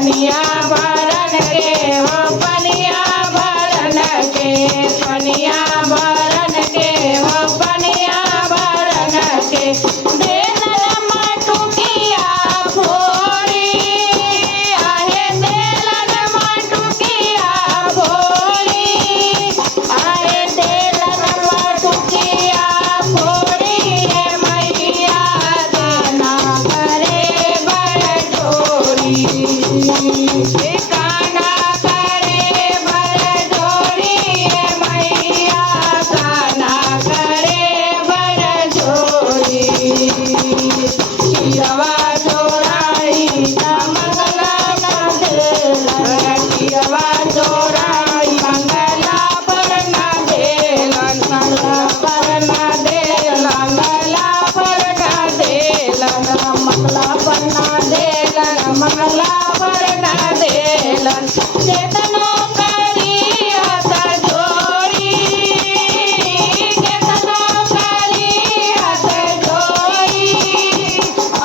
पनिया भरन के हो पनिया भरन के पनिया भरन के हो पनिया भरन के देलन मटुकिया भोरी आहे देलन मटुकिया भोरी आहे देलन मटुकिया भोरी रे मैया देना करे बड़ जोरी काना करे बड़ जोरी रे मैया काना करे बड़ जोरी कियवा जोराई ना मंगला ना देलन कियवा जोराई मंगला पर ना देलन मंगला पर ना देलन मंगला पर ना देलन मंगला पर ना देलन मंगला पर ना देलन चेतनो करी हथ जोरी केतनो करी हथ जोरी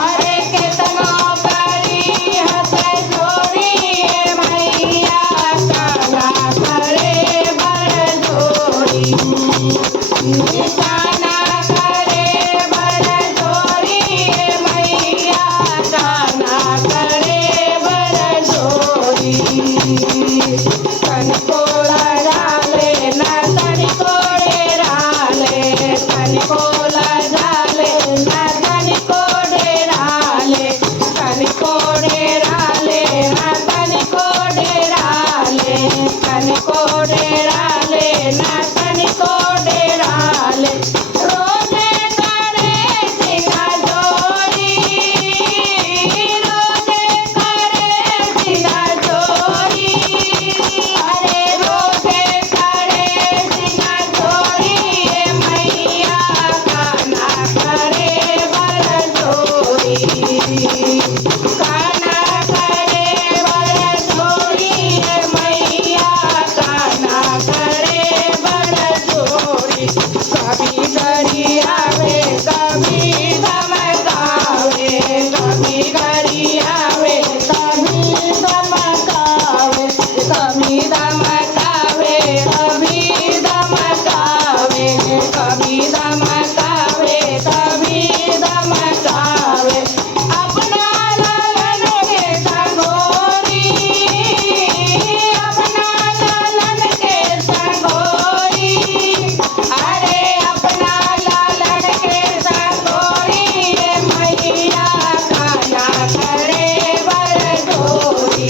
अरे केतनो करी हथ जोरी ए मैया काना करे बड़ जोरी काना करे बड़ जोरी ए मैया काना करे बड़ जोरी तनिको लजाले ना तनिको डेराले तनिको लजाले ना तनिको डेराले तनिको डेराले ना तनिको डेराले तनिको डेराले ना तनिको डेराले रोजे करे सिना जोरी रोजे करे सिना जोरी अरे रोजे करे सिना जोरी ए मैया काना करे बड़ जोरी काना करे बड़ जोरी ए मैया काना करे बड़ जोरी कभी गरी आवे कभी धमकावे कभी गरी आवे कभी धमकावे कभी धमकावे कभी धमकावे कभी धमकावे कभी धमकावे अपना लालन के संगोरी अपना लालन के संगोरी अरे अपना लालन के संगोरी ए मैया काना करे बड़ जोरी